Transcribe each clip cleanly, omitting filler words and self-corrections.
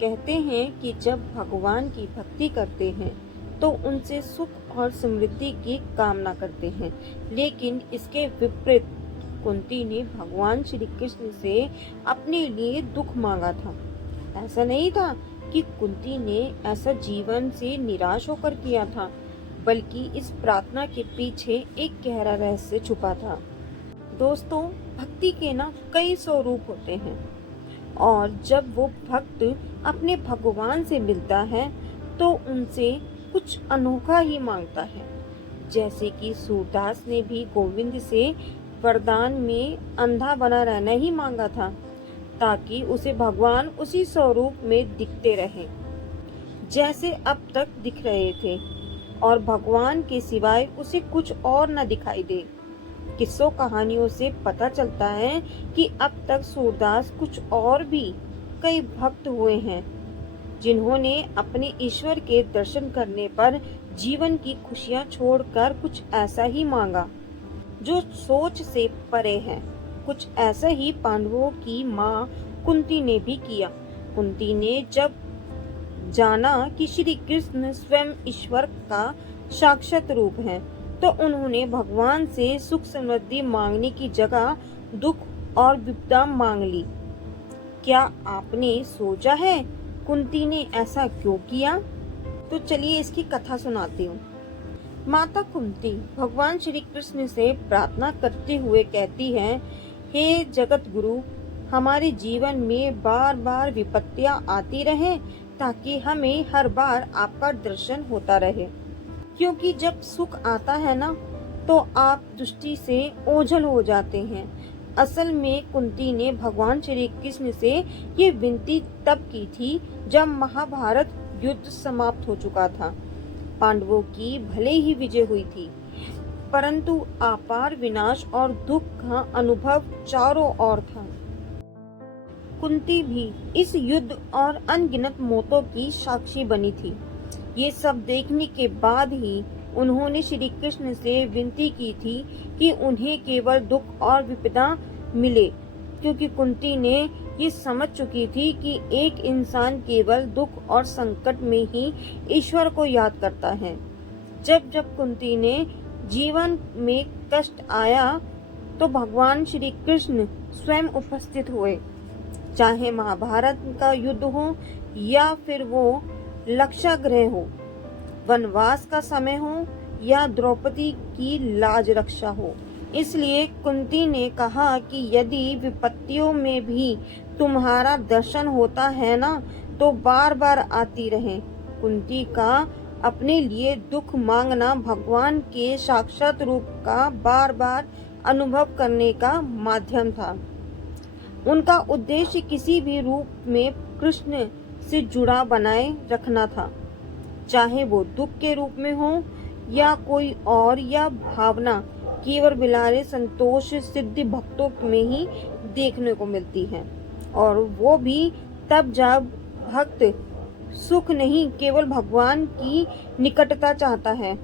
कहते हैं कि जब भगवान की भक्ति करते हैं तो उनसे सुख और समृद्धि की कामना करते हैं, लेकिन इसके विपरीत कुंती ने भगवान श्री कृष्ण से अपने लिए दुख मांगा था। ऐसा नहीं था कि कुंती ने ऐसा जीवन से निराश होकर किया था, बल्कि इस प्रार्थना के पीछे एक गहरा रहस्य छुपा था। दोस्तों, भक्ति के कई स्वरूप होते हैं और जब वो भक्त अपने भगवान से मिलता है तो उनसे कुछ अनोखा ही मांगता है। जैसे कि सूरदास ने भी गोविंद से वरदान में अंधा बना रहना ही मांगा था, ताकि उसे भगवान उसी स्वरूप में दिखते रहे जैसे अब तक दिख रहे थे और भगवान के सिवाय उसे कुछ और न दिखाई दे। किस्सों कहानियों से पता चलता है कि अब तक सूरदास कुछ और भी कई भक्त हुए हैं जिन्होंने अपने ईश्वर के दर्शन करने पर जीवन की खुशियां छोड़कर कुछ ऐसा ही मांगा जो सोच से परे है। कुछ ऐसा ही पांडवों की माँ कुंती ने भी किया। कुंती ने जब जाना कि श्री कृष्ण स्वयं ईश्वर का साक्षात रूप है तो उन्होंने भगवान से सुख समृद्धि मांगने की जगह दुख और विपदा मांग ली। क्या आपने सोचा है कुंती ने ऐसा क्यों किया? तो चलिए इसकी कथा सुनाती हूँ। माता कुंती भगवान श्री कृष्ण से प्रार्थना करते हुए कहती है, हे जगत गुरु, हमारे जीवन में बार बार विपत्तियां आती रहें ताकि हमें हर बार आपका दर्शन होता रहे। क्योंकि जब सुख आता है ना तो आप दृष्टि से ओझल हो जाते हैं। असल में कुंती ने भगवान श्री कृष्ण से ये विनती तब की थी जब महाभारत युद्ध समाप्त हो चुका था। पांडवों की भले ही विजय हुई थी, परंतु अपार विनाश और दुख का अनुभव चारों ओर था। कुंती भी इस युद्ध और अनगिनत मौतों की साक्षी बनी थी। ये सब देखने के बाद ही उन्होंने श्री कृष्ण से विनती की थी कि उन्हें केवल दुख और विपदा मिले, क्योंकि कुंती ने ये समझ चुकी थी कि एक इंसान केवल दुख और संकट में ही ईश्वर को याद करता है। जब जब कुंती ने जीवन में कष्ट आया तो भगवान श्री कृष्ण स्वयं उपस्थित हुए, चाहे महाभारत का युद्ध हो या फिर वो लक्षागृह हो, वनवास का समय हो या द्रौपदी की लाज रक्षा हो। इसलिए कुंती ने कहा कि यदि विपत्तियों में भी तुम्हारा दर्शन होता है ना तो बार बार आती रहे। कुंती का अपने लिए दुख मांगना भगवान के साक्षात रूप का बार बार अनुभव करने का माध्यम था। उनका उद्देश्य किसी भी रूप में कृष्ण से जुड़ा बनाए रखना था, चाहे वो दुख के रूप में हो या कोई और या भावना केवल बिलारे संतोष सिद्धि भक्तों में ही देखने को मिलती है, और वो भी तब जब भक्त सुख नहीं केवल भगवान की निकटता चाहता है।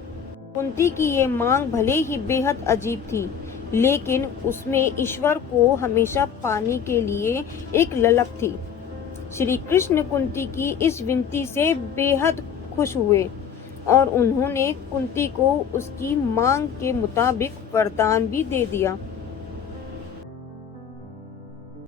कुंती की ये मांग भले ही बेहद अजीब थी, लेकिन उसमें ईश्वर को हमेशा पाने के लिए एक ललक थी। श्री कृष्ण कुंती की इस विनती से बेहद खुश हुए और उन्होंने कुंती को उसकी मांग के मुताबिक वरदान भी दे दिया।